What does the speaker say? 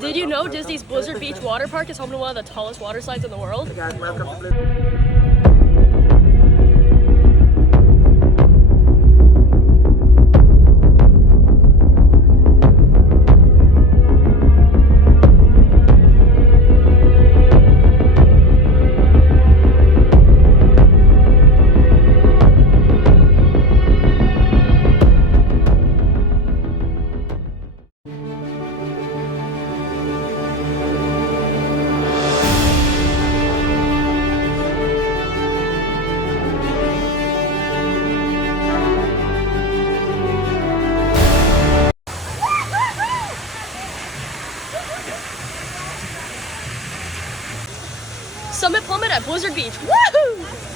Did you know Disney's Blizzard Beach water park is home to one of the tallest water slides in the world? Hey guys, welcome to Blizzard. Summit Plummet at Blizzard Beach. Woohoo!